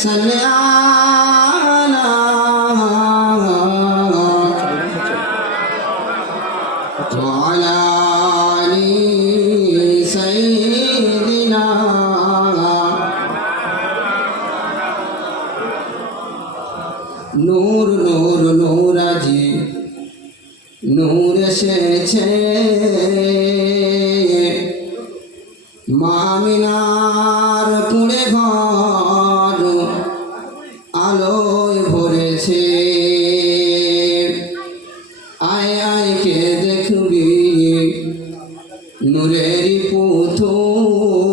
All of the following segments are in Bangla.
صل على وعلى آل سيدنا নূর নূর নূর আজি নূর এসেছে মামিনার পুড়ে ঘর আলোয় ভরেছে আয় আয় কে দেখবি নূরেরই পুতুল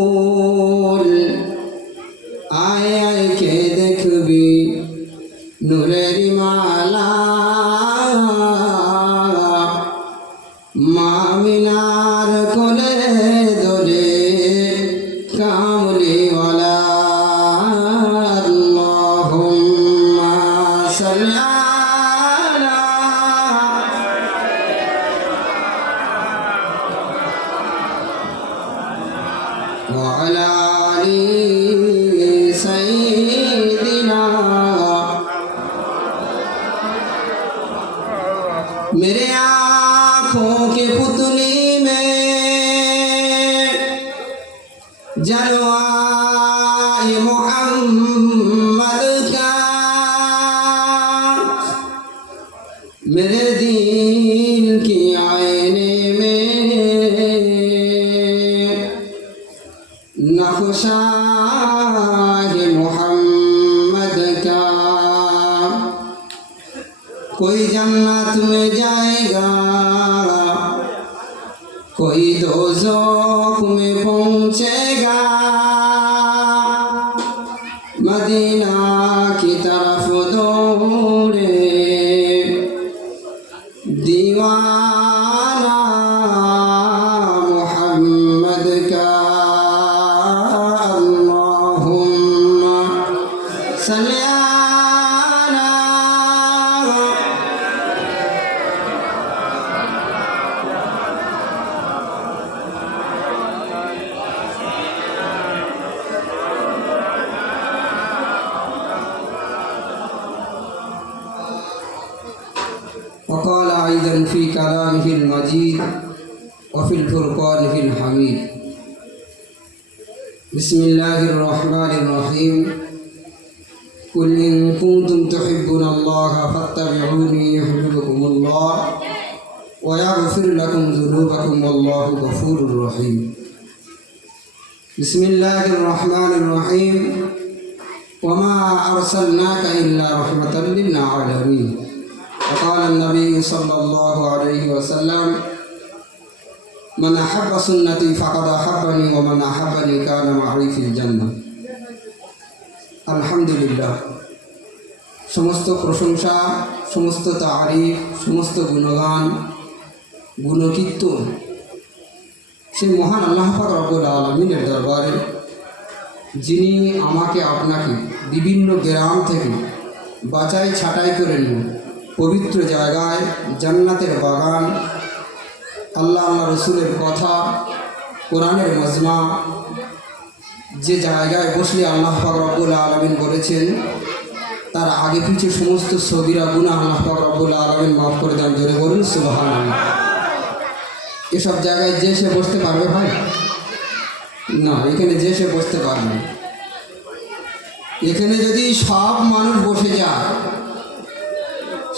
আয় আয় কে দেখবি নূরেরই মালা মামিনার কোলে দোলে কামলিওয়ালা আল্লাহুম্মা সাল্লি আলা ওয়া আলা আলি সাইয়্যিদিনা मेरे आँखों के पुतली में जलवा-ए मोहम्मद का मेरे दिल की आईने में नक्शा-ए मोहम्मद का कोई जन्नत में जाएगा कोई दोज़ख में पहुँचेगा मदीना की तरफ दौड़े दीवाना मोहम्मद का अल्लाहुम्मा सल्ली अला وقال أيضا في كلامه المجيد وفي الفرقان الحميد بسم الله الرحمن الرحيم قل إن كنتم تحبون الله فاتبعوني يحببكم الله ويغفر لكم ذنوبكم والله غفور رحيم بسم الله الرحمن الرحيم وما أرسلناك إلا رحمة للعالمين وقال النبي صلى الله عليه وسلم من أحب سنتي فقد أحبني ومن أحبني كان معي في الجنة الحمد لله সমস্ত প্রশংসা সমস্ত তারিফ সমস্ত গুণগান গুণকীর্তন সেই মহান আল্লাহ পাক রব্বুল আলামিনের দরবারে যিনি আমাকে আপনাকে বিভিন্ন গ্রাম থেকে বাছাই ছাঁটাই করে নিয়ে পবিত্র জায়গায় জান্নাতের বাগান আল্লাহ রসুলের কথা কোরআনের মজমা যে জায়গায় বসলে আল্লাহ পাক রব্বুল আলামিন বলেছেন তার আগে পিছে সমস্ত সগীরা গুনাহ আল্লাহ পাক রব্বুল আলামিন মাফ করে দেন। জোরে বলুন সুবহানাল্লাহ। এসব জায়গায় যে সে বসতে পারবে ভাই? না, এখানে যে সে বসতে পারবে। এখানে যদি সব মানুষ বসে যায়,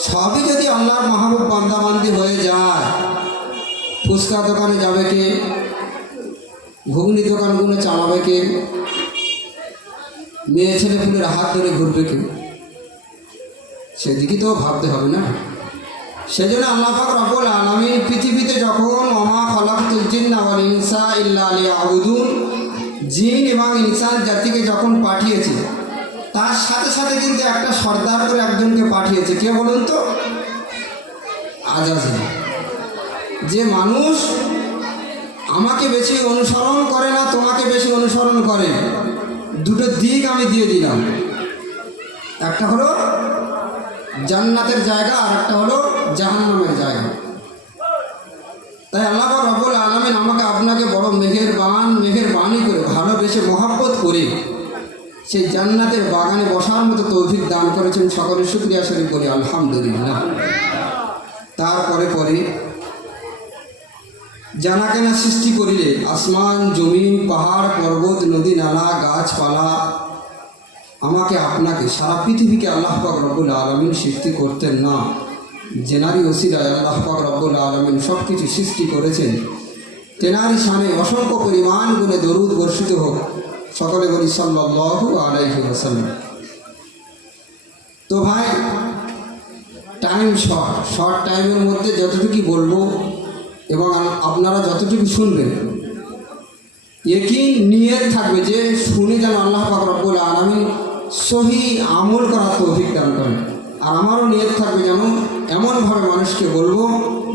সবই যদি আল্লাহর মাহবুব বান্দাবান্দি হয়ে যায়, ফুচকা দোকানে যাবে কে? ঘুগনি দোকানগুলো চালাবে কে? মেয়ে ছেলে পুলের হাত ধরে ঘুরবে কে? সেদিকে তো ভাবতে হবে না। সেজন্য আল্লাহ পাক রব্বুল আলামিন পৃথিবীতে যখন ওমা খালাকতুল জিন্না ওয়াল ইনসা ইল্লা লিয়াবুদুন, জিন এবং ইনসান জাতিকে যখন পাঠিয়েছে, তার সাথে সাথে কিন্তু একটা সর্দার করে একজনকে পাঠিয়েছে। কে বলুন তো? আজাজিল। যে মানুষ আমাকে বেশি অনুসরণ করে না, তোমাকে বেশি অনুসরণ করে, দুটো দিক আমি দিয়ে দিলাম। একটা হলো জান্নাতের জায়গা, আর একটা হলো জাহান্নামের জায়গা। তাই আল্লাহ পাক রব্বুল আলামিন আমাকে আপনাকে বড় মেহেরবানি করে ভালোবেসে মহব্বত করে সেই জান্নাতের বাগানে বসার মতো তৌফিক দান করেছেন। সকলের শুকরিয়া শরীফ বলি আলহামদুলিল্লাহ। তারপরে পরে জানা কেনা সৃষ্টি করিলে আসমান জমিন পাহাড় পর্বত নদী নালা গাছপালা আমাকে আপনাকে সারা পৃথিবীকে আল্লাহ পাক রব্বুল আলামিন সৃষ্টি করতেন না, জেনারি ওসিলায় আল্লাহ পাক রব্বুল আলামিন সব কিছু সৃষ্টি করেছেন। তেনারি শানে অসংখ্য পরিমাণ গুণে দরুদ বর্ষিত হোক। সকলে বলি সাল্লাল্লাহু আলাইহি ওয়াসাল্লাম। তো ভাই টাইম শর্ট টাইমের মধ্যে যতটুকু বলবো এবং আপনারা যতটুকু শুনবেন একই নিয়ত থাকবে যে শুনে যেন আল্লাহ পাক রব্বুল আলামিন সহি আমল করার তৌফিক দান করেন। আর আমারও নিয়ত থাকবে যেন এমনভাবে মানুষকে বলবো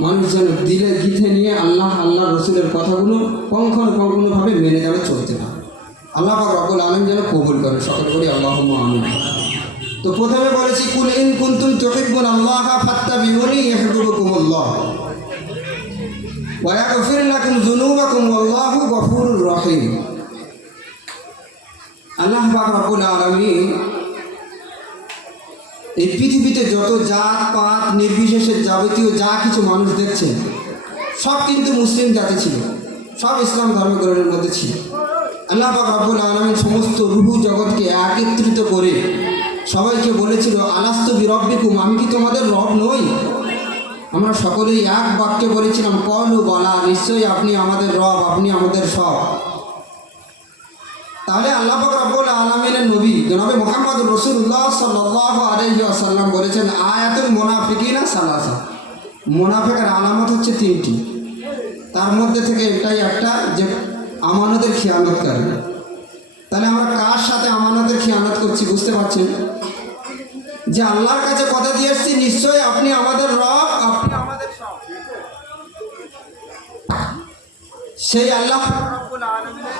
মানুষ যেন দিলে গিথে নিয়ে আল্লাহ রসুলের কথাগুলো পঙ্খানুপুঙ্খভাবে মেনে যেন চলতে পারে। আল্লাহ পাক রব্বুল আলামিন যেন কবুল করেন। সকল করি আল্লাহুম্মা আমিন। তো প্রথমে বলেছি কুল ইন কুনতুম তুহিব্বুনাল্লাহ ফাত্তাবিউনি ইউহিব্বুকুমুল্লাহ ওয়া ইয়াগফির লাকুম যুনুবাকুম ওয়াল্লাহু গফুরুর রহিম। আল্লাহ পাক রব্বুল আলামিন এই পৃথিবীতে যত জাত পাত নির্বিশেষে যাবতীয় যা কিছু মানুষ দেখছেন সব কিন্তু মুসলিম জাতি ছিল, সব ইসলাম ধর্মগ্রহণের মধ্যে ছিল। আল্লাহ পাক রব্বুল আলামিন সমস্ত রূহ জগৎকে একত্রিত করে সবাইকে বলেছিল আলাস্তু বিরব্বিকুম, আমি কি তোমাদের রব নই? আমরা সকলেই এক বাক্যে বলেছিলাম কলু বলা, নিশ্চয়ই আপনি আমাদের রব, আপনি আমাদের সব। তাহলে আল্লাহ পাক রব্বুল আলামিনের নবী জনাবে মুহাম্মদুর রাসূলুল্লাহ সাল্লাল্লাহু আলাইহি ওয়াসাল্লাম বলেছেন আয়াতুল মুনাফিকিনা সালাসা, মুনাফিকের আলামত হচ্ছে তিনটি। তার মধ্যে থেকে এটাই একটা যে আমানতের খিয়ানত করে। তাহলে আমরা কার সাথে আমানতের খিয়ানত করছি বুঝতে পারছেন? যে আল্লাহর কাছে কথা দিয়ে এসেছি নিশ্চয়ই আপনি আমাদের রব, আপনি আমাদের সব। সেই আল্লাহ রব্বুল আলামিনের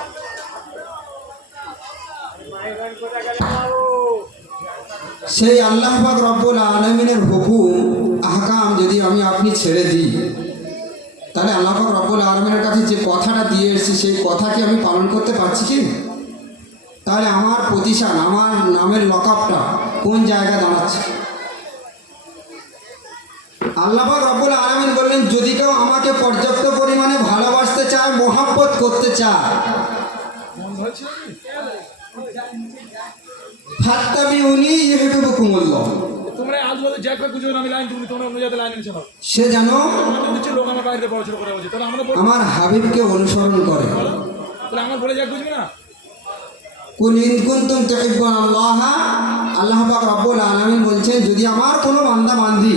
সেই আল্লাহ পাক রব্বুল আলামিনের হুকুম আহকাম যদি আমি আপনি ছেড়ে দিই তাহলে আল্লাহ পাক রব্বুল আলামিনের কাছে যে কথাটা দিয়ে এসেছি সেই কথা কি আমি পালন করতে পারছি কি? তাহলে আমার প্রতিষ্ঠান, আমার নামের লকআপটা কোন জায়গায় দাঁড়াচ্ছে? আল্লাহ পাক রব্বুল আলামিন বললেন যদি কেউ আমাকে পর্যাপ্ত পরিমাণে ভালোবাসতে চায়, মোহাব্বত করতে চায়, ফাত্তাবিউনি ইউহিব্বুকুমুল্লাহ, তোমরা আজকে যা করে বুঝো না আমি লাইন তুমি তোমরা অনুযায়ী লাইন নিছো। সে জানো লোক আমার বাইরে পড়াশোনা করে বলছে তাহলে আমার হাবিবকে অনুসরণ করে। তাহলে আমার বলে যাক বুঝবি না। কুল ইন কুনতুম তুহিব্বুনাল্লাহ, আল্লাহ পাক রব্বুল আলামিন বলছেন যদি আমার কোনো বান্দা বান্দি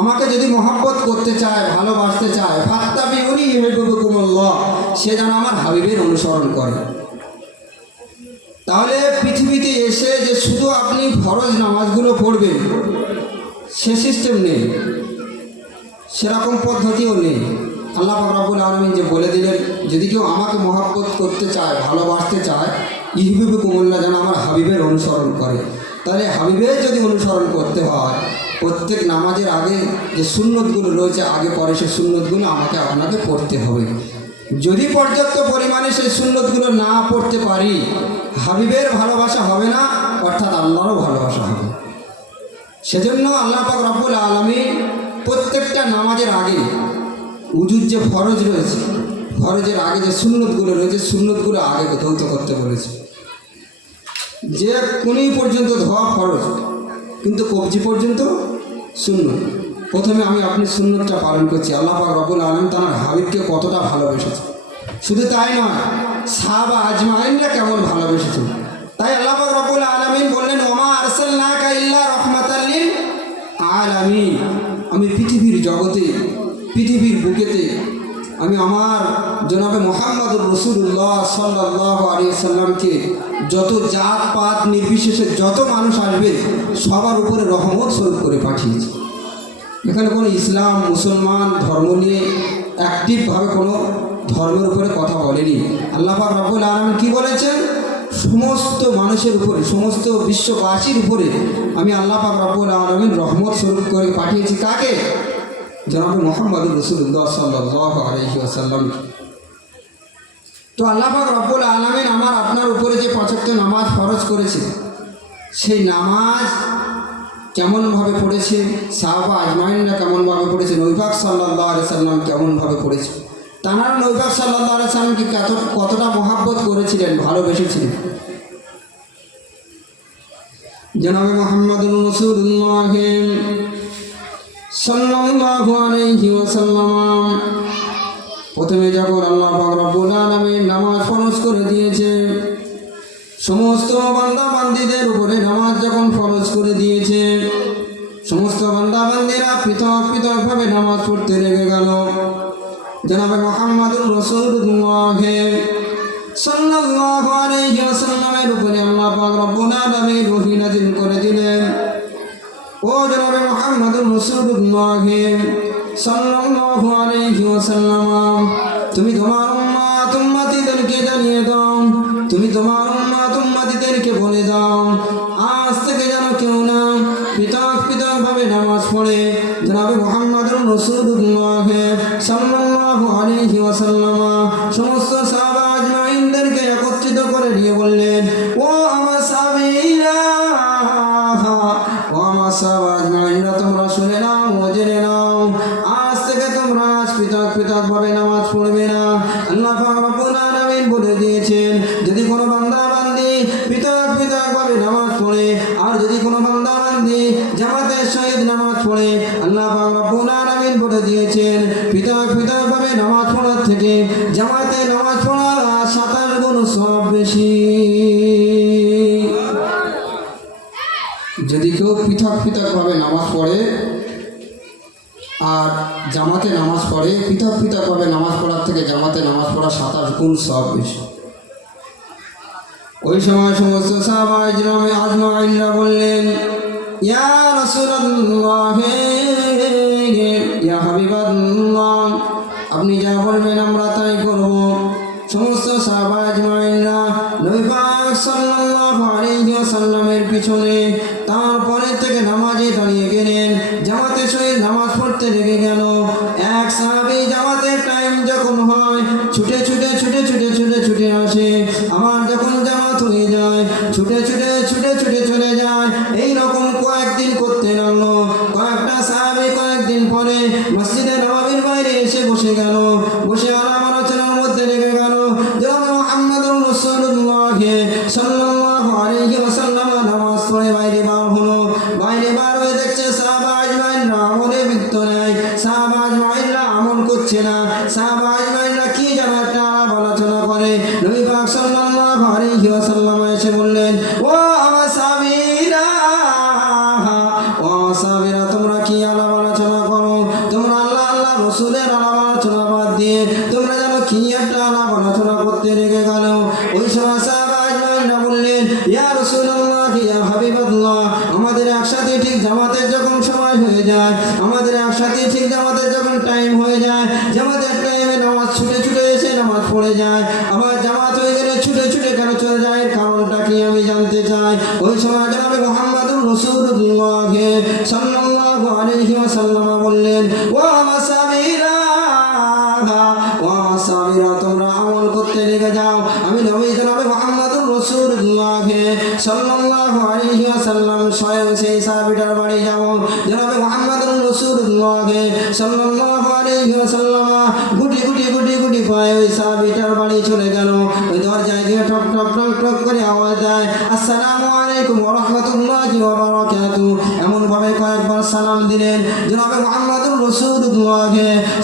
আমাকে যদি মহব্বত করতে চায়, ভালোবাসতে চায়, ফাত্তাবিউনি ইউহিব্বুকুমুল্লাহ, সে যেন আমার হাবিবের অনুসরণ করে। তাহলে পৃথিবীতে এসে যে শুধু আপনি ফরজ নামাজগুলো পড়বেন সে সিস্টেম নেই, সেরকম পদ্ধতিও নেই। আল্লাহ পাক রব্বুল আলামিন যে বলে দিলেন যদি কেউ আমাকে মহব্বত করতে চায়, ভালোবাসতে চায়, ইউহিব্বুকুমুল্লাহ, যেন আমার হাবিবের অনুসরণ করে। তাহলে হাবিবের যদি অনুসরণ করতে হয় প্রত্যেক নামাজের আগে যে সুন্নতগুলো রয়েছে আগে পরে সে সুন্নতগুলো আমাকে আপনাকে পড়তে হবে। যদি পর্যাপ্ত পরিমাণে সেই সুন্নতগুলো না পড়তে পারি হাবিবের ভালোবাসা হবে না, অর্থাৎ আল্লাহরও ভালোবাসা হবে। সেজন্য আল্লাহ পাক রব্বুল আলামিন প্রত্যেকটা নামাজের আগে উজুর যে ফরজ রয়েছে, ফরজের আগে যে সুন্নতগুলো রয়েছে সুন্নতগুলো আগে ধৌত করতে বলেছে। যে কোনই পর্যন্ত ধোয়া ফরজ, কিন্তু কবজি পর্যন্ত সুন্নত। প্রথমে আমি আপনি সুন্নতটা পালন করছি। আল্লাহ পাক রব্বুল আলামিন তার হাবিবকে কতটা ভালোবেসেছে, শুধু তাই নয় সাহাবা আজমাইনরা কেমন ভালোবেসেছেন। তাই আল্লাহ পাক রব্বুল আলামিন বললেন ওমা আরসালনাকা ইল্লা রাহমাতাল লিল আলামিন, আমি পৃথিবীর জগতে, পৃথিবীর বুকেতে আমি আমার জনাবে মুহাম্মদুর রাসূলুল্লাহ সাল্লাল্লাহু আলাইহি সাল্লামকে যত জাত পাত নির্বিশেষে যত মানুষ আসবে সবার উপরে রহমত স্বরূপ করে পাঠিয়েছি। এখানে কোনো ইসলাম মুসলমান ধর্ম নিয়ে অ্যাক্টিভভাবে কোনো ধর্মের উপরে কথা বলেনি। আল্লাহ পাক রব্বুল আলামিন কি বলেছেন? সমস্ত মানুষের উপরে, সমস্ত বিশ্ববাসীর উপরে আমি আল্লাহ পাক রব্বুল আলামিন রহমত স্বরূপ করে পাঠিয়েছি। কাকে? জনাবে মুহাম্মদুর রাসূলুল্লাহ সাল্লাল্লাহু আলাইহি ওয়াসাল্লাম। তো আল্লাহ পাক রব্বুল আলামিন আমার আপনার উপরে যে 5 ওয়াক্ত নামাজ ফরজ করেছে, সেই নামাজ কেমনভাবে পড়েছে, সাহাবা আজমাইনরা কেমনভাবে পড়েছে, নবী পাক সাল্লাল্লাহু আলাইহি সাল্লাম কেমনভাবে পড়েছে, তাঁরা নবী পাক সাল্লাল্লাহু আলাইহি সাল্লামকে কতটা মহাব্বত করেছিলেন, ভালোবেসেছিলেন। জনাবে মুহাম্মদুর রাসূলুল্লাহ সাল্লাল্লাহু আলাইহি ওয়াসাল্লাম প্রথমে যখন আল্লাহ পাক রব্বুল আলামিন নামাজ ফরজ করে দিয়েছে, সমস্ত বান্দা বান্দীদের উপরে নামাজ যখন ফরজ করে দিয়েছে, সমস্ত বান্দা বান্দীরা পৃথক পৃথকভাবে নামাজ পড়তে লেগে গেল। জনাবে মুহাম্মদুর রাসূলুল্লাহ সাল্লাল্লাহু আলাইহি ওয়াসাল্লামের উপরে আল্লাহ পাক রব্বুল আলামিন ওহী নাযিল করে দিলেন। ও জনাবে মুহাম্মদুর রাসূলুল্লাহ সাল্লাল্লাহু আলাইহি ওয়াসাল্লাম, তুমি তোমার উম্মতিদেরকে জানিয়ে দাও, তুমি তোমার উম্মতিদেরকে বলে দাও, আজ থেকে যেন কেউ না পৃথক পৃথকভাবে নামাজ পড়ে। জনাবে মুহাম্মদুর রাসূলুল্লাহ সাল্লাল্লাহু আলাইহি ওয়াসাল্লাম সমস্ত সাহাবা আজমাইনদেরকে একত্রিত করে নিয়ে বললেন, ও আমার সাহাবীরা, ও আমার সাহাবা আজমাইনরা, তোমরা শুনে নাও ও জেনে নাও, আজ থেকে তোমরা পৃথক পৃথকভাবে নামাজ পড়বে না। আল্লাহ পাক রব্বুল আলামিন বলে দিয়েছেন, যদি কোনো বান্দা বান্দি পৃথক পৃথকভাবে নামাজ পড়ে, আর যদি কোনো বান্দা বান্দি জামাতের সহিত নামাজ পড়ে, আল্লাহ পাক রব্বুল আলামিন বলে দিয়েছেন, পৃথক পৃথকভাবে নামাজ পড়ার থেকে জামাতে নামাজ পড়া 27 গুণ সওয়াব বেশি। যদি কেউ পৃথক পৃথকভাবে নামাজ পড়ে আর জামাতে নামাজ পড়ে, পৃথক পৃথকভাবে নামাজ পড়ার থেকে জামাতে নামাজ পড়া 27 গুণ সওয়াব বেশি। ওই সময় সমস্ত সাহাবা আজমাইনরা বললেন, ইয়া রাসূলুল্লাহ, ইয়া হাবিবাল্লাহ, আপনি যা বলবেন আমরা তাই করব। সমস্ত সাহাবা আজমাইনরা নবী পাক সাল্লাল্লাহু আলাইহি ওয়াসাল্লামের পিছনে তারপরে থেকে নামাজে দাঁড়িয়ে গেলেন, জামাতের সহিত নামাজ পড়তে লেগে গেল। এক সাহাবী জামাতের টাইম যখন হয় ছুটে ছুটে ছুটে ছুটে ছুটে ছুটে আসে, আমার যখন জামাত হয়ে যায় ছুটে ছুটে ছুটে ছুটে চলে যায়। এইরকম কয়েকদিন করতে লাগলো। কয়েকটা সাহাবী কয়েকদিন পরে মসজিদে নববীর বাইরে এসে বসে গেল, বসে আলাপ আলোচনার মধ্যে লেগে গেল। জনাবে মুহাম্মদুর রাসূলুল্লাহ সাল্লাল্লাহু আলাইহি ওয়াসাল্লাম নামাজ পড়ে বাইরে বার হলো। বাইরে বার হয়ে দেখছে সাহাবা আজমাইনরা আমলে বিরত নেই, সাহাবা আজমাইনরা আমল করছে না। সাহাবা আজমাইনরা কি যেন একটা আলাপ আলোচনা করে। নবী পাক সাল্লাল্লাহু আলাইহি ওয়াসাল্লাম এসে বললেন, ও আমার সাহাবীরা, ও আমার সাহাবীরা, তোমরা কি আলাপ আলোচনা করো? তোমরা আল্লাহ আল্লাহ রাসূলের আলাপ আলোচনা বাদ দিয়ে তোমরা যেন কি একটা আলাপ আলোচনা করতে লেগে গেল। ওই সময় সাহাবা আজমাইনরা বললেন, ইয়া রাসূলুল্লাহ, ইয়া হাবিবাল্লাহ, আমাদের একসাথে ঠিক জামাতের যখন সময় হয়ে যায়, আমাদের একসাথে ঠিক জামাতের যখন টাইম হয়ে যায়, জামাতের টাইমে নামাজ ছুটে ছুটে এসে নামাজ পড়ে যায়, আবার জামাত হয়ে গেলে ছুটে ছুটে কেন চলে যায়, এর কারণটা কি আমি জানতে চাই। ওই সময় জনাবে মুহাম্মদুর রাসূলুল্লাহ সাল্লাল্লাহু আলাইহি ওয়াসাল্লাম বললেন, ও আমার সাহাবীরা, ও আমার সাহাবীরা, তোমরা আমল করতে লেগে যাও। আমি নবী জনাবে মুহাম্মদুর রাসূলুল্লাহ সাল্লাল্লাহু আলাইহি ওয়াসাল্লাম স্বয়ং সেই সাহাবীটার বাড়ি যাব। জনাবে মুহাম্মদুর রাসূলুল্লাহ সাল্লাল্লাহু আলাইহি ওয়াসাল্লাম গুটি গুটি গুটি গুটি পায়ে ওই সাহাবীটার বাড়ি চলে গেল। ওই দরজায় গিয়ে ঠক ঠক ঠক ঠক করে আওয়াজ দেয়, আসসালামু আলাইকুম ওয়া রাহমাতুল্লাহি ওয়া বারাকাতুহু। এমন ভাবে কয়েকবার সালাম দিলেন। জনাবে মুহাম্মদুর রাসূলুল্লাহ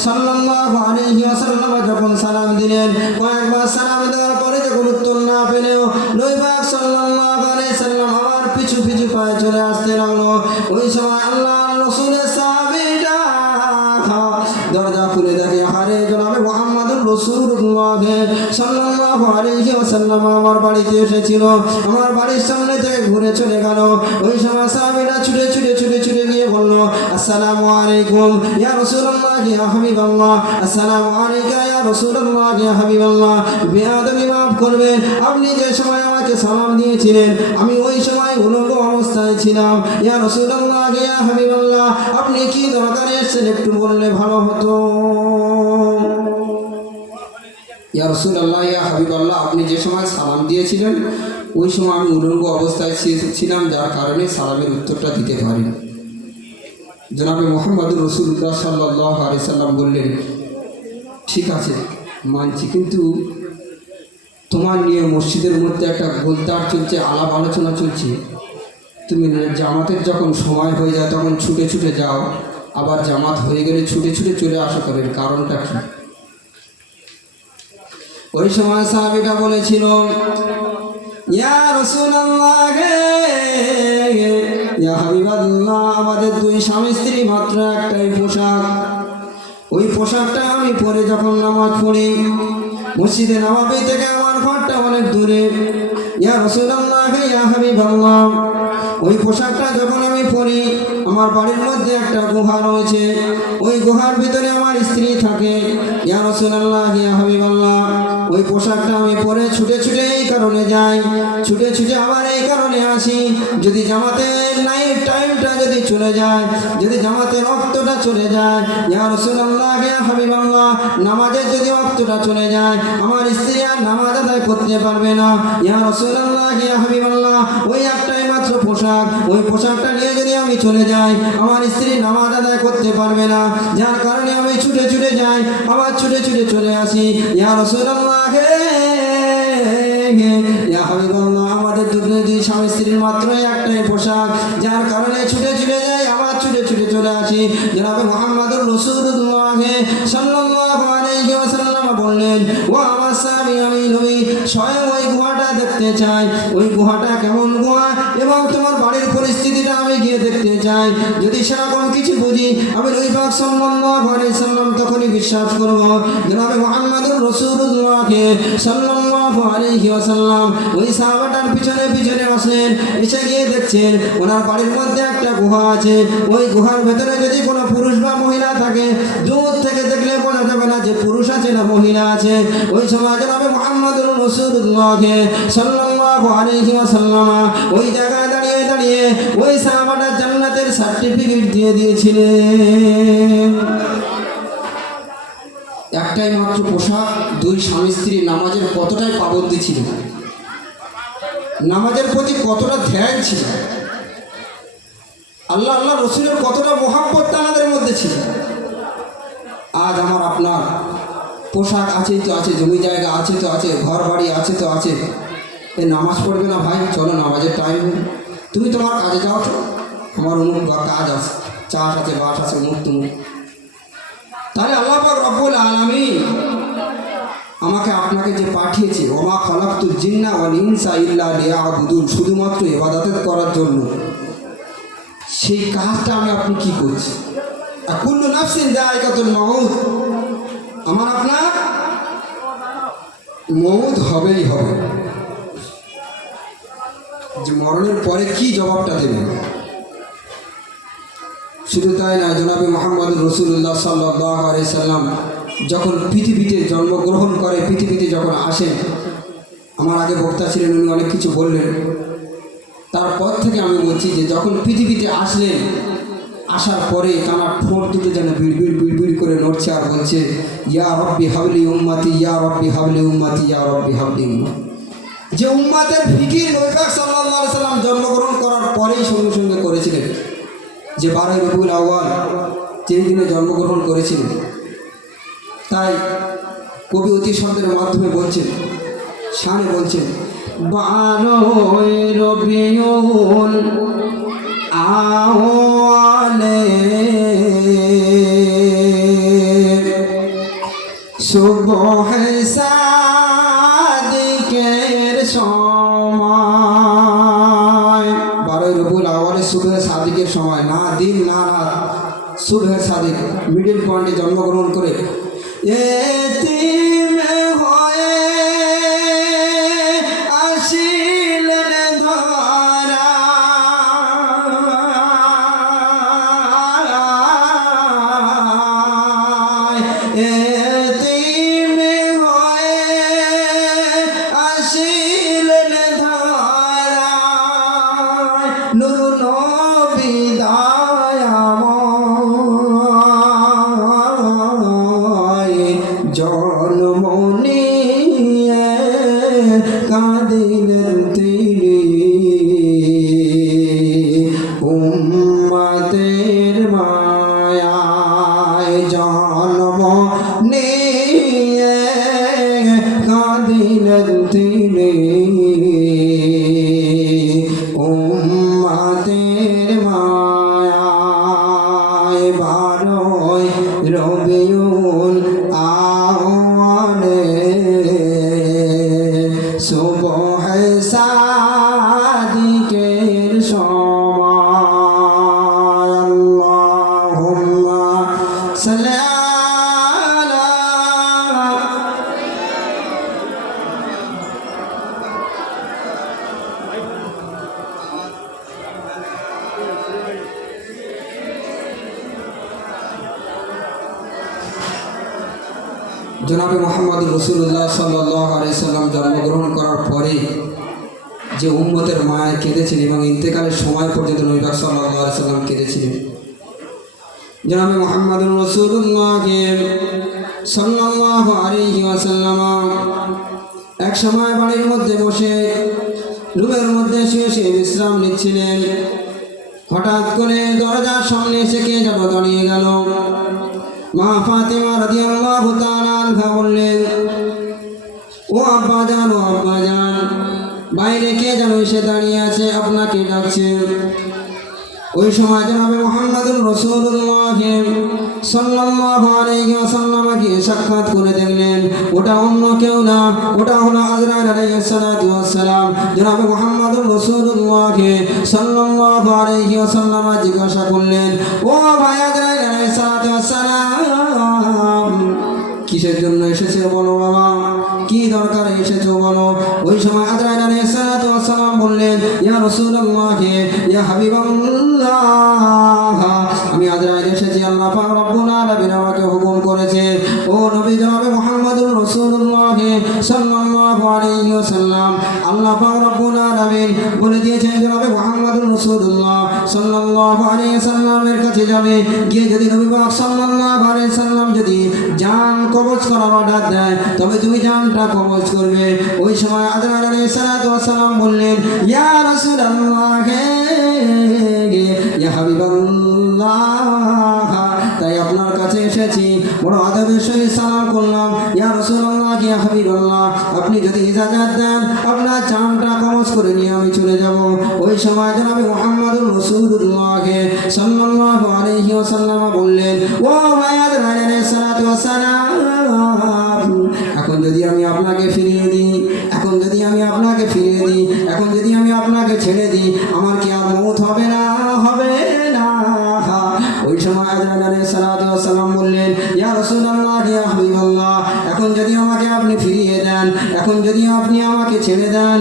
সাল্লাল্লাহু আলাইহি ওয়াসাল্লাম যখন সালাম দিলেন, কয়েকবার সালাম দেওয়ার পরে যখন উত্তর না পেলেও নবী পাক সাল্লাল্লাহু আলাইহি সাল্লাম আবার পিছু পিছু পায়ে চলে আসতে লাগলো। ওই সময় আল্লাহর রাসূলের সাহাবীরা দরজা খুলে দেখে, আরে জনাবে মুহাম্মদুর রাসূলুল্লাহ সাল্লাল্লাহু আলাইহি ওয়াসাল্লাম আমার বাড়িতে এসেছিল, আমার বাড়ির সামনে থেকে ঘুরে চলে গেল। ওই সময় সাহাবীরা ছুটে ছুটে ছুটে ছুটে গিয়ে বলল, আসসালামু আলাইকুম ইয়া রাসূলুল্লাহ, ইয়া হাবিবাল্লাহ, আসসালামু আলাইকা ইয়া রাসূলুল্লাহ, ইয়া হাবিবাল্লাহ। বেয়াদবি মাফ করবেন, আপনি যে সময় আমাকে সালাম দিয়েছিলেন আমি ওই সময় উলঙ্গ অবস্থায় ছিলাম। ইয়া রাসূলুল্লাহ, ইয়া হাবিবাল্লাহ, আপনি কি দরকারে এসেছেন একটু বললে ভালো হতো। ইয়া রাসূলুল্লাহ, ইয়া হাবিবাল্লাহ, আপনি যে সময় সালাম দিয়েছিলেন ওই সময় আমি উলঙ্গ অবস্থায় ছিলাম, যার কারণে সালামের উত্তরটা দিতে পারিনি। জনাবে মুহাম্মদুর রাসূলুল্লাহ সাল্লাল্লাহু আলাইহি সাল্লাম বললেন, ঠিক আছে মানছি, কিন্তু তোমার নিয়ে মসজিদের মধ্যে একটা গোলতার চলছে, আলাপ আলোচনা চলছে। তুমি জামাতের যখন সময় হয়ে যায় তখন ছুটে ছুটে যাও, আবার জামাত হয়ে গেলে ছুটে ছুটে চলে আসো, করেন কারণটা কি? ওই সময় সাহাবীটা বলেছিল, ইয়া রাসূলুল্লাহ, ইয়া হাবিবাল্লাহ, আমাদের দুই স্বামী স্ত্রী মাত্র একটাই পোশাক। ওই পোশাকটা আমি পরে যখন নামাজ পড়ি, মসজিদে নববী থেকে আমার ঘরটা অনেক দূরে। ইয়া রাসূলুল্লাহ, ইয়া হাবিবাল্লাহ, ওই পোশাকটা যখন আমি পরি, আমার বাড়ির মধ্যে একটা গুহা রয়েছে, ওই গুহার ভিতরে আমার স্ত্রী থাকে। ইয়া রাসূলুল্লাহ, ইয়া হাবিবাল্লাহ, ওই পোশাকটা আমি পরে ছুটে ছুটে এই কারণে যাই, ছুটে ছুটে আবার এই কারণে আসি, যদি জামাতের নাইট টাইমটা যদি চলে যায়, যদি জামাতের রক্তটা চলে যায়, ইয়া রাসূলুল্লাহ, ইয়া হাবিবাল্লাহ, নামাজের যদি রক্তটা চলে যায়, আমার স্ত্রী আর নামাজ আদায় করতে পারবে না। ইয়া রাসূলুল্লাহ, ইয়া হাবিবাল্লাহ, ওই একটাই মাত্র পোশাক, ওই পোশাকটা নিয়ে যদি আমি চলে যাই, আমার স্ত্রী নামাজ আদায় করতে পারবে না, যার কারণে আমি ছুটে ছুটে যাই, আবার ছুটে ছুটে চলে আসি। ইয়া রাসূলুল্লাহ, ইয়া হাবিবাল্লাহ, আমাদের দুই স্বামী স্ত্রীর মাত্র একটাই পোশাক, যার কারণে ছুটে ছুটে যাই, আবার ছুটে ছুটে চলে আসি। জনাবে মুহাম্মদুর রাসূলুল্লাহ সাল্লাল্লাহু আলাইহি ওয়াসাল্লাম বললেন, ও আমার স্বামী, আমি নবী স্বয়ং ওই গুহাটা দেখতে চাই, ওই গুহাটা কেমন গুহা এবং তোমার বাড়ির পরিস্থিতিটা আমি গিয়ে দেখতে চাই। যদি সেরকম কিছু বুঝি, আমি নবী পাক সাল্লাল্লাহু আলাইহি সাল্লাম তখনই বিশ্বাস করব। জনাবে মুহাম্মদুর রাসূলুল্লাহ সাল্লাল্লাহু আলাইহি ওয়াসাল্লাম ওই সাহাবাটার পিছনে পিছনে আসলেন, এসে গিয়ে দেখছেন ওনার বাড়ির মধ্যে একটা গুহা আছে। ওই গুহার ভেতরে যদি কোনো পুরুষ বা মহিলা থাকে, দূর থেকে দেখলে বোঝা যাবে না যে পুরুষ আছে না মহিলা আছে। ওই সময় জনাবে মুহাম্মদুর রাসূলুল্লাহ সাল্লাল্লাহু আলাইহি ওয়াসাল্লাম ওই জায়গায় দাঁড়িয়ে দাঁড়িয়ে ওই সাহাবাটার জান্নাতের সার্টিফিকেট দিয়ে দিয়েছিলেন। একটাই মাত্র পোশাক, দুই স্বামী স্ত্রী নামাজের কতটাই পাবন্দি ছিল, নামাজের প্রতি কতটা ধ্যান ছিল, আল্লাহ আল্লাহ রসুলের কতটা মহাব্বত তাদের মধ্যে ছিল। আজ আমার আপনার পোশাক আছেই তো আছে, জমি জায়গা আছে তো আছে, ঘর বাড়ি আছে তো আছে, এ নামাজ পড়বে না ভাই, চলো নামাজের টাইম, তুমি তোমার কাজে যাও, আমার অমুক বা কাজ আছে, চাষ আছে, বাস আছে, অমুক তুমুক। তাহলে আল্লাহ পাক রব্বুল আলামিন আমাকে আপনাকে যে পাঠিয়েছে, ওমা খলাকতুল জিন্না ওয়াল ইনসা ইল্লা লিয়াবুদুন, শুধুমাত্র ইবাদত করার জন্য, সেই কাজটা আমি আপনি কি করছি? কুল্লু নাফসিন যায়কাতুল মাউত, আমার আপনার মউত হবেই হবে, যে মরণের পরে কি জবাবটা দেবেন। শুধু তাই না, জনাবে মুহাম্মদুর রাসূলুল্লাহ সাল্লাল্লাহু আলাইহি সাল্লাম যখন পৃথিবীতে জন্মগ্রহণ করে, পৃথিবীতে যখন আসেন, আমার আগে বক্তা ছিলেন, উনি অনেক কিছু বললেন, তারপর থেকে আমি বলছি যে যখন পৃথিবীতে আসলেন, আসার পরে তার ঠোঁট দুটো যেন বিড়বিড় বিড়বিড় করে নড়ছে আর বলছে, ইয়া রব্বি হাবলি উম্মতি, ইয়া রব্বি হাবলি উম্মতি, ইয়া রব্বি হাবলি উম্মতি। যে উম্মাতের ফিকির নবী পাক সাল্লাল্লাহু আলাইহি সাল্লাম জন্মগ্রহণ করার পরেই সঙ্গে সঙ্গে করেছিলেন, যে 12 রবিউল আউয়াল যেই দিনে জন্মগ্রহণ করেছিলেন। তাই কবি অতি শব্দের মাধ্যমে বলছেন, শানে বলছেন, 12 রবিউল আউয়ালে সুবহ সাদিকের সময়, 12 রবিউল আউয়ালে সুবহ সাদিকের সময়, না দিন না রাত, সুবহ সাদিক মিডল পয়েন্টে জন্মগ্রহণ করে এতিম হয়ে আসিলেন ধরা, এতিম হয়ে আসিলেন ধরা, নূর নবী দয়াময় জন্ম উম্মতের মায়ায় বারোই রবিউল আউয়ালে সুবহ সাদিকের সময় আল্লাহুম্মা সাল্লি আলা জনাবে মোহাম্মদ রসুল্লাহ সাল্লাল্লাহু আলাইহি সাল্লাম জন্মগ্রহণ করার পরে যে উম্মতের মায় কেঁদেছেন এবং ইন্তেকালের সময় পর্যন্ত নবী পাক সাল্লাল্লাহু আলাইহি সাল্লাম কেঁদেছিলেন। জনাবে মোহাম্মদ রসুল্লাহ সাল্লাল্লাহু আলাইহি ওয়াসাল্লাম এক সময় বাড়ির মধ্যে বসে রুমের মধ্যে শুয়ে শুয়ে বিশ্রাম নিচ্ছিলেন। হঠাৎ করে দরজার সামনে এসে কে যেন দাঁড়িয়ে গেল। মা ফাতিমা রাদিয়াল্লাহু তাআলা আনহা বললেন, ও আব্বাজান, ও আব্বাজান, বাইরে কে যেন এসে দাঁড়িয়ে আছে, আপনাকে ডাকছে। ওই সময় জনাবে মুহাম্মদুর রাসূলুল্লাহ সাল্লাল্লাহু আলাইহি ওয়াসাল্লামকে সাক্ষাৎ করে দেখলেন। ওটা অন্য কেউ না, ওটা হলো আজরাইল আলাইহিস সালাতু ওয়াস সালাম। জনাবে মুহাম্মদুর রাসূলুল্লাহ সাল্লাল্লাহু আলাইহি ওয়াসাল্লাম জিজ্ঞাসা করলেন, ও ভাই আজরাইল আলাইহিস সালাতু ওয়াস সালাম, কিসের জন্য এসেছে বলো বাবা, কি দরকারে এসেছো বলো। ওই সময় আজরাইল আলাইহিস সালাতু ওয়াস সালাম বললেন, ইয়া রাসূলুল্লাহ, ইয়া হাবিবাল্লাহ, আমি আজরাইল এসেছি, আল্লাহ পাক রব্বুল আলামিন আমাকে হুকুম করেছে। ও নবী জনাবে মুহাম্মদুর রাসূলুল্লাহ সাল্লাল্লাহু আলাইহি ওয়াসাল্লাম, আল্লাহ পাক রব্বুল আলামিন বলে দিয়েছেন জনাবে মুহাম্মদুর রাসূলুল্লাহ সাল্লাল্লাহু আলাইহি ওয়াসাল্লামের কাছে যাবে, গিয়ে যদি নবী পাক সাল্লাল্লাহু আলাইহি ওয়াসাল্লাম যদি জান কবজ করার অর্ডার দেয় তবে তুমি জানটা কবজ করবে। ওই সময় আজরাইল আলাইহিস সালাতু ওয়াস সালাম বললেন, ইয়া রাসূলুল্লাহ, ইয়া হাবিবাল্লাহ, তাই আপনার কাছে এসেছি, বড় আদবের সহিত সালাম করলাম। ইয়া রাসূলুল্লাহ, ইয়া হাবিবাল্লাহ, আপনি যদি ইজাজত দেন আপনার জানটা কবজ করে নিয়ে আমি চলে যাব। ওই সময় জনাবে মুহাম্মদুর রাসূলুল্লাহ সাল্লাল্লাহু আলাইহি ওয়াসাল্লাম বললেন, ও ভাই আজরাইল আলাইহিস সালাতু ওয়াস সালাম, এখন যদি আমি আপনাকে ফিরিয়ে দিই, এখন যদি আমি আপনাকে ফিরিয়ে দিই, এখন যদি আমি আপনাকে ছেড়ে দিই, আমার কি আর মওত হবে না? হবে না। ওই সময় আজরাইল আলাইহিস সালাতু ওয়াস সালাম বললেন, ইয়া রাসূলুল্লাহ, ইয়া হাবিবাল্লাহ, এখন যদি আমাকে আপনি ফিরিয়ে দেন, এখন যদি আপনি আমাকে ছেড়ে দেন,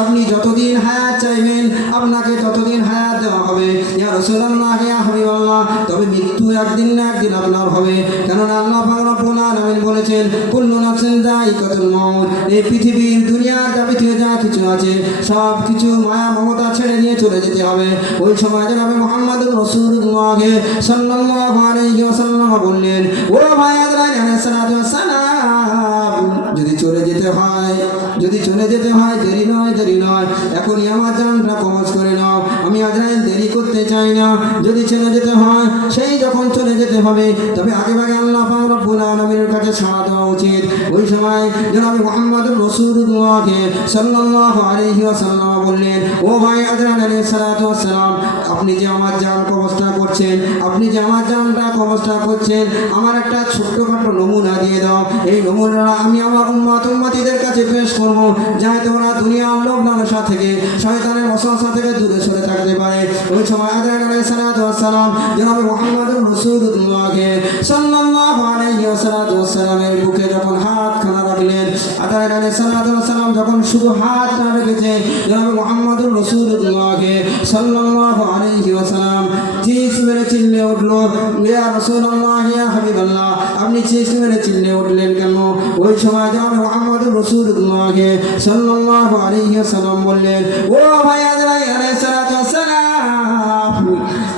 আপনি যতদিন হায়াত চাইবেন আপনাকে ততদিন হায়াত দেওয়া হবে। ইয়া রাসূলুল্লাহ, ইয়া হাবিবাল্লাহ, তবে মৃত্যু একদিন না একদিন আপনার হবে, কারণ আল্লাহ পাক রব্বুল আলামিন বলেছেন, কুল্লু নাফসিন যায়িকাতুল মাউত, এই পৃথিবীর দুনিয়ার যাবতীয় যা কিছু আছে সব কিছু মায়া মমতা ছেড়ে দিয়ে চলে যেতে হবে। ওই সময় জনাবে মুহাম্মদুর রাসূলুল্লাহ সাল্লাল্লাহু আলাইহি ওয়াসাল্লাম বললেন, ও ভাই আজরাইল আলাইহিস সালাতু ওয়াস সালাম, যদি চলে যেতে হয়, যদি চলে যেতে হয়, দেরি নয়, দেরি নয়, এখনই আমার জানটা কবজ করে নাও, আমি আজরাইল দেরি করতে চাই না। যদি চলে যেতে হয়, সেই যখন চলে যেতে হবে, তবে আগে ভাগে আল্লাহ পাক রব্বুল আলামিনের কাছে সাড়া দেওয়া উচিত। ওই সময় জনাবে মুহাম্মদুর রাসূলুল্লাহ সাল্লাল্লাহু আলাইহি ওয়াসাল্লাম বললেন, ও ভাই আজরাইল আলাইহিস সালাতু ওয়াস সালাম, আপনি যে আমার জান কবজটা করছেন, আপনি যে আমার জানটা কবজটা করছেন, আমার একটা ছোট্টখাটো নমুনা দিয়ে দাও। এই নমুনাটা আমি আমার উম্মতিদের কাছে পেশ করব, যাতে ওরা দুনিয়ার লোভ লালসা থেকে, শয়তানের ওয়াসওয়াসা থেকে দূরে সরে থাকতে পারে। ওই সময় আজরাইল আলাইহিস সালাতু ওয়াস সালাম জনাবে মুহাম্মদুর রাসূলুল্লাহ সাল্লাল্লাহু আলাইহি ওয়াসাল্লামের বুকে যখন হাতখানা রাখলেন, আজরাইল আলাইহিস সালাতু ওয়াস সালাম যখন শুধু হাতটা রেখেছে, জনাবে মুহাম্মদুর রাসূলুল্লাহ সাল্লাল্লাহু আলাইহি ওয়াসাল্লাম চিৎ মেরে চিল্লে উঠল, ইয়া রাসূলুল্লাহ, ইয়া হাবিবাল্লাহ, আপনি চিৎ মেরে চিল্লে উঠলেন কেন? ওই সময় জনাবে মুহাম্মদুর রাসূলুল্লাহ সাল্লাল্লাহু আলাইহি ওয়াসাল্লাম বললেন, ও ভাই আজরাইল আলাইহিস সালাতু ওয়াস সালাম,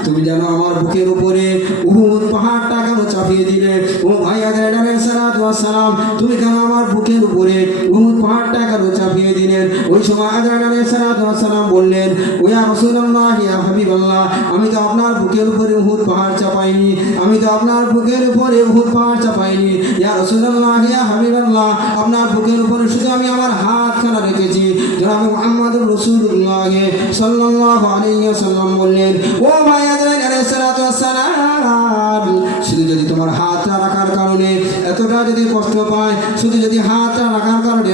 তুমি জানো আমার বুকের উপরে উহুদ পাহাড়টা কেন চাপিয়ে দিলে? ও ভাই আজরাইল আলাইহিস সালাতু ওয়াস সালাম, তুমি কেন আমার বুকের উপরে উহুদ পাহাড়টা কেন চাপিয়ে দিলেন? ওই সময় আজরাইল আলাইহিস সালাতু ওয়াস সালাম বললেন, ও ইয়া রাসূলুল্লাহ, ইয়া হাবিবাল্লাহ, আমি তো আপনার বুকের উপরে উহুদ পাহাড় চাপাইনি, আমি তো আপনার বুকের উপরে উহুদ পাহাড় চাপাইনি। ইয়া রাসূলুল্লাহ, ইয়া হাবিবাল্লাহ, আপনার বুকের উপরে শুধু আমি আমার হাতখানা রেখেছি। জনাব মুহাম্মদুর রাসূলুল্লাহ সাল্লাল্লাহু আলাইহি ওয়াসাল্লাম বললেন, ও মায়াদান আলাইহিস সালাতু ওয়াসসালাম, শুধু যদি তোমার হাতটা রাখার কারণে এতটা যদি কষ্ট পায়, শুধু যদি হাতটা রাখার কারণে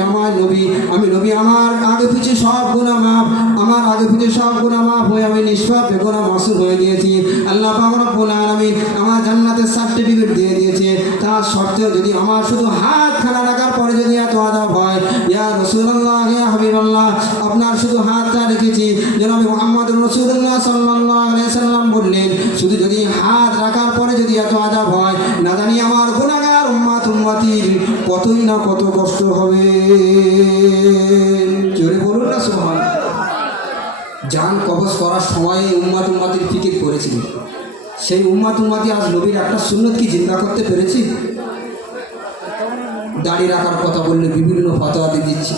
আমি নবী আমার আগে পিছে সব গুনাহ মাফ, আমার আগে পিছে সব গুনাহ মাফ হয়ে আমি নিষ্পাপ বেগুনাহ মাসুম হয়ে গিয়েছি। আল্লাহ পাক রব্বুল আলামিন আমার জান্নাতের সার্টিফিকেট দিয়ে দিয়েছে। তার সত্ত্বেও যদি আমার শুধু হাত খানা রাখার পরে যদি এত আযাব হয়, ইয়া রাসূলুল্লাহ, ইয়া হাবিবাল্লাহ, আপনার শুধু হাতটা রেখেছি। জনাব মুহাম্মদুর রাসূলুল্লাহ সাল্লাল্লাহু আলাইহি সাল্লাম বললেন, শুধু যদি হাত রাখার পরে যদি এত আযাব হয়, না জানি আমার গুনাহগার উম্মতির কতই না কত কষ্ট হবে। জোরে বলুন না সুবহানাল্লাহ। জান কবজ করার সময় উম্মতির ফিকির করেছিল। সেই উম্মতি আজ নবীর একটা সুন্নত কি জিন্দা করতে পেরেছি? দাড়ি রাখার কথা বললে বিভিন্ন ফতোয়া দিয়ে দিচ্ছি,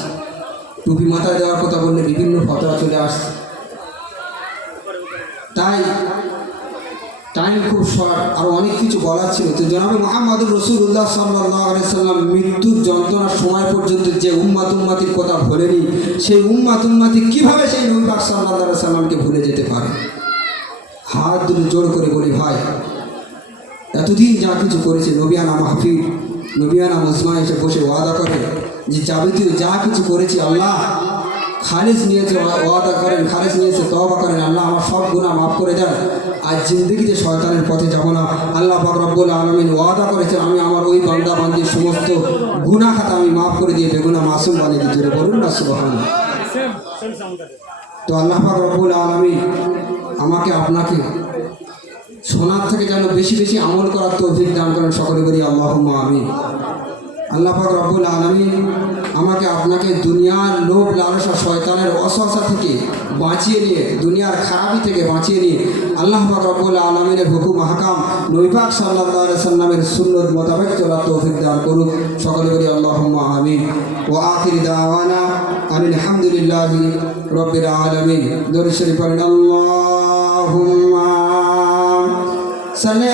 টুপি মাথায় দেওয়ার কথা বললে বিভিন্ন ফতোয়া চলে আসছে। তাই টাইম খুব শর্ট, আরও অনেক কিছু বলার ছিল। তো জনাবে মুহাম্মদুর রাসূলুল্লাহ সাল্লাল্লাহু আলাইহি সাল্লাম মৃত্যুর যন্ত্রণার সময় পর্যন্ত যে উম্মতির কথা ভোলেনি, সেই উম্মতি কীভাবে সেই নবী পাক সাল্লাল্লাহু আলাইহি সাল্লামকে ভুলে যেতে পারে? হাত দুটো জোর করে বলি, ভাই, এতদিন যা কিছু করেছে, নবিয়ানা মাহফিল, নবিয়ানা মুজমা এসে বসে ওয়াদা করে যে যাবতীয় যা কিছু করেছি আল্লাহ খালিস নিয়েছে, ওয়াদা করেন, খালিস নিয়েছে, তওবা করেন, আল্লাহ আমার সব গুনাহ মাফ করে দেন। আজ জিন্দগিতে শয়তানের পথে যাব না। আল্লাহ পাক রব্বুল আলামিন ওয়াদা করেছেন, আমি আমার ওই বান্দা বান্দির সমস্ত গুনাহ খাতা আমি মাফ করে দিয়ে বেগুনাহ মাসুম বানিয়ে দিই। জোরে বলুন না সুবহানাল্লাহ। তো আল্লাহ পাক রব্বুল আলামিন আমাকে আপনাকে শোনার থেকে যেন বেশি বেশি আমল করার তৌফিক দান করেন, সকলে বলি আল্লাহুম্মা আমিন। আল্লাহ পাক রব্বুল আলামিন আমাকে আপনাকে দুনিয়ার লোভ লালসা শয়তানের ওয়াসওয়াসা থেকে বাঁচিয়ে নিয়ে, দুনিয়ার খারাপি থেকে বাঁচিয়ে নিয়ে আল্লাহ পাক রব্বুল আলামিনের হুকুম আহকাম, নবী পাক সাল্লাল্লাহু আলাইহি সাল্লামের সুন্নাত মোতাবেক চলার তৌফিক দান করুক, সকলে বলি আল্লাহুম্মা আমিন। ওয়া আখিরু দাওয়ানা আনিল হামদুলিল্লাহি রাব্বিল আলামিন। দরুদ শরীফ পড়েন, আল্লাহুম্মা সাল্লি